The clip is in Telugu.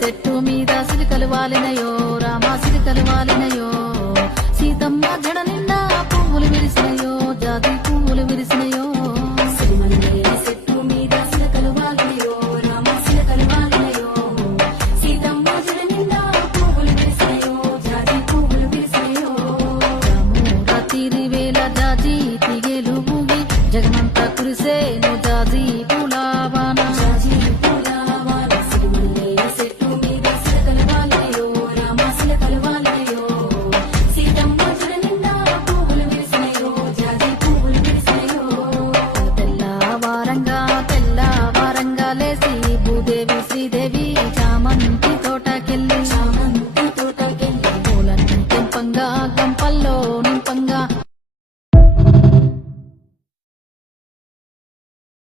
చెట్టు మీద సిలికలు వాలినయో రామా సిలికలు వాలినయో సీతమ్మ జడ నిండా పువ్వులు విరిసినయో జాతి పువ్వులు విరిసినయో చెట్టు మీద సిలకలు వాలినయో రామ సిలకలు వాలినయో సీతమ్మ జడ నిండా పువ్వులు విరిసినయో జాతి పువ్వులు విరిసినయో రాత్రి వేళ జాజి తీగేలు ఊగి జగమంతా కురిసేను జాజి పూలవాన జాజి పూలవాన సిరిమల్లె చెట్టు మీద సిలకలు వాలినయో రామ సిలకలు వాలినయో సీతమ్మ జడ నిండా పువ్వులు విరిసినయో జాతి పువ్వులు విరిసినయో తెల్లవారంగా లేసి భూదేవి శ్రీదేవి చామంతి తోటకెళ్ళి చామంతి తోటకెళ్ళి పూలన్నీ తెంపంగా గంపల్లో నింపంగా